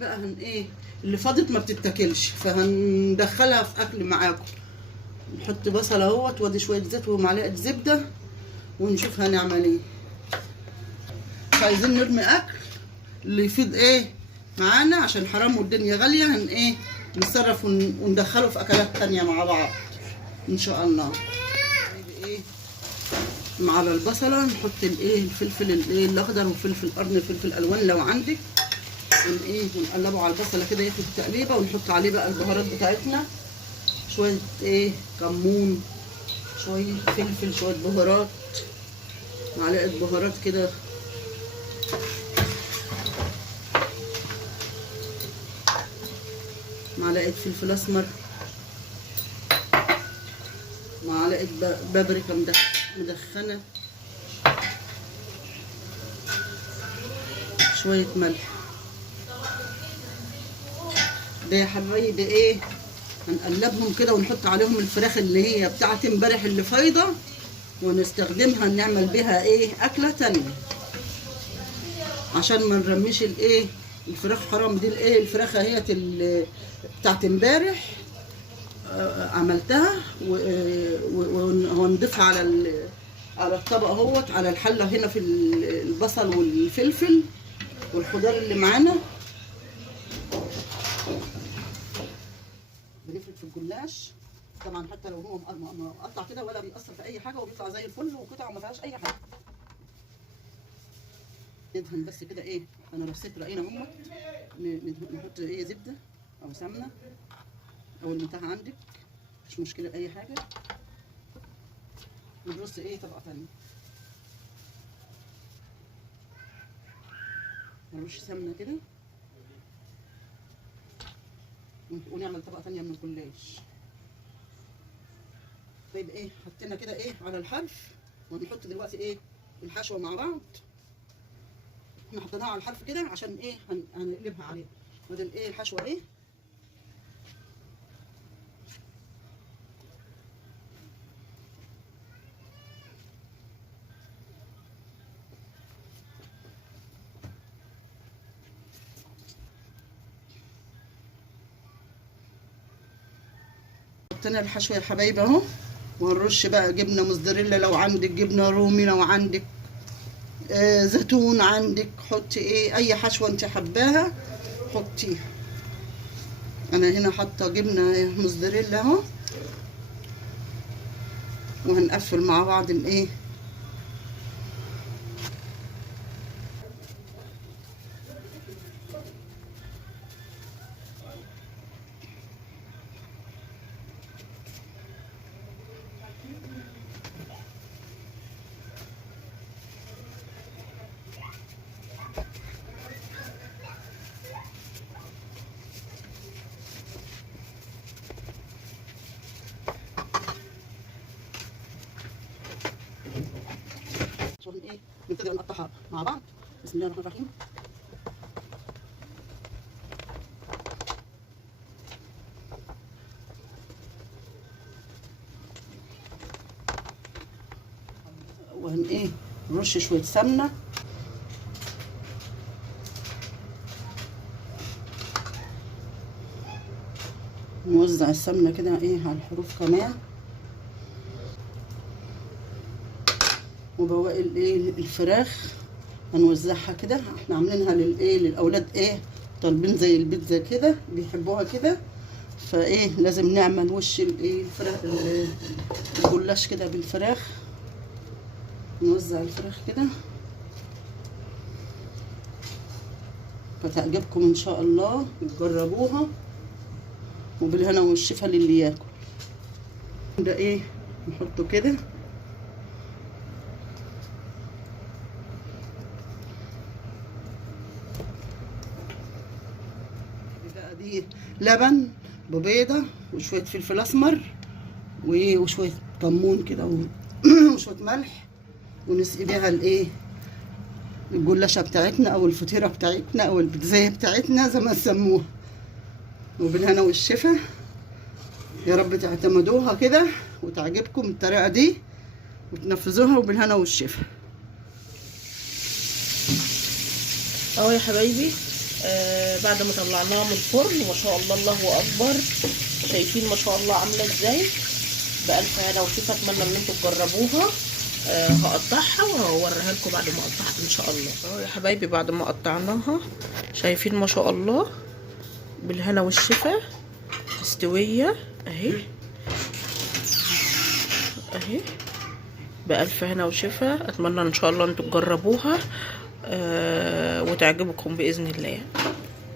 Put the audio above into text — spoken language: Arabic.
بقى ايه اللي فاضت ما بتتاكلش، فهندخلها في اكل معاكم. نحط بصل اهوت وادي شويه زيت ومعلقه زبده ونشوف هنعمل ايه. عايزين نرمي اكل اللي يفيد ايه معانا عشان حرام والدنيا غاليه، ايه نتصرف وندخله في اكلات تانية مع بعض ان شاء الله. ايه على البصله نحط الايه الفلفل الايه الاخضر وفلفل قرن فلفل الوان لو عندك، ايه ونقلبه على البصله كده ياخد تقليبه، ونحط عليه بقى البهارات بتاعتنا، شويه ايه كمون، شويه فلفل، شويه بهارات، معلقه بهارات كده، معلقه فلفل اسمر، معلقه بابريكا مدخنه، شويه ملح. ده يا حبايبي ايه هنقلبهم كده ونحط عليهم الفراخ اللي هي بتاعت امبارح اللي فايضه، ونستخدمها نعمل بيها ايه اكله تانية عشان ما نرميش الايه الفراخ. حرام دي الايه الفراخ اهيت بتاعت امبارح عملتها ونضيفها على الطبق اهوت، على الحله هنا في البصل والفلفل والخضار اللي معانا. بنفرد في الجلاش طبعا، حتى لو هو مقطع كده ولا بيأثر في اي حاجه، وبيطلع زي الفل وقطعه ما فيهاش اي حاجه. ندهن بس كده ايه، انا رصيت رقينا اهوت، نحط ايه زبده او سمنه او المتاح عندك مش مشكله اي حاجه، ونرص ايه طبقه ثانيه، نرش سمنه كده ونعمل طبقه ثانيه من الجلاش. طيب ايه حطينا كده ايه على الحرف، ونحط دلوقتي ايه الحشوه مع بعض. احنا حطيناها على الحرف كده عشان ايه هنقلبها عليه، بدل ايه الحشوه ايه حطينا الحشوه يا حبايبي اهو. وهنرش بقى جبنه موزاريلا لو عندك، جبنه رومي لو عندك، زيتون عندك، حطي ايه اي حشوه انت حباها حطيها. انا هنا حاطه جبنه موزاريلا اهو، وهنقفل مع بعض الايه عشان ايه نبتدي نقطعها مع بعض. بسم الله الرحمن الرحيم. وهن ايه نرش شويه سمنه، نوزع السمنه كده ايه على الحروف كمان، وبواقي الايه الفراخ هنوزعها كده. احنا عاملينها للايه للاولاد ايه طالبين زي البيتزا كده بيحبوها كده، فايه لازم نعمل وش الايه الفراخ الجلاش كده بالفراخ. نوزع الفراخ كده فتعجبكم ان شاء الله، تجربوها وبالهنا والشفا للي ياكل. ده ايه نحطه كده بقى. دي لبن ببيضه وشويه فلفل اسمر وشويه كمون كده وشويه ملح، ونسقي بيها الايه الجلاشه بتاعتنا او الفطيره بتاعتنا او البيتزايه بتاعتنا زي ما تسموها، وبالهنا والشفا. يا رب تعتمدوها كده وتعجبكم الطريقه دي وتنفذوها، وبالهنا والشفا. اهو يا حبايبي بعد ما طلعناها من الفرن. ما شاء الله، الله اكبر. شايفين ما شاء الله عامله ازاي؟ بألف هنا وشوف. اتمنى ان انتوا تجربوها. هقطعها وهوريها لكم بعد ما قطعت ان شاء الله. اهو يا حبايبي بعد ما قطعناها، شايفين ما شاء الله بالهنا والشفا مستويه اهي اهي. بألف هنا وشفا. اتمنى ان شاء الله انتوا تجربوها وتعجبكم باذن الله.